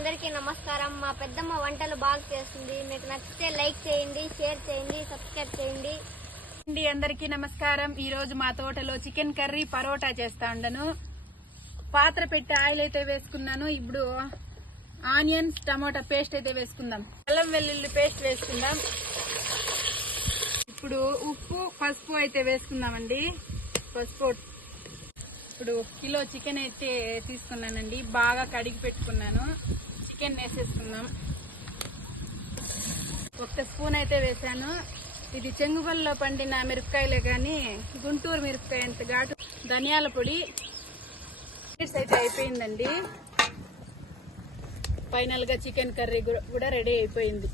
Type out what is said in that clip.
అందరికీ నమస్కారం. మా పెద్దమ్మ వంటలు బాగా చేస్తుంది. మీకు నచ్చితే లైక్ చేయండి, షేర్ చేయండి, సబ్స్క్రైబ్ చేయండి. అందరికీ నమస్కారం. ఈ రోజు మా తోటలో చికెన్ కర్రీ పరోటా చేస్తా ఉండను. పాత్ర పెట్టి ఆయిల్ అయితే వేసుకున్నాను. ఇప్పుడు ఆనియన్స్ టమోటా పేస్ట్ అయితే వేసుకుందాం. అల్లం వెల్లుల్లి పేస్ట్ వేసుకుందాం. ఇప్పుడు ఉప్పు పసుపు అయితే వేసుకుందామండి. పసుపు ఇప్పుడు కిలో చికెన్ అయితే తీసుకున్నానండి. బాగా కడిగి పెట్టుకున్నాను. చికెన్ వేసేసుకుందాం. 1 స్పూన్ అయితే వేసాను. ఇది చెంగుబల్లో పండిన మిరపకాయలే కానీ గుంటూరు మిరపకాయ అంత ఘాటు. ధనియాల పొడి అయితే అయిపోయిందండి. ఫైనల్ గా చికెన్ కర్రీ కూడా రెడీ అయిపోయింది.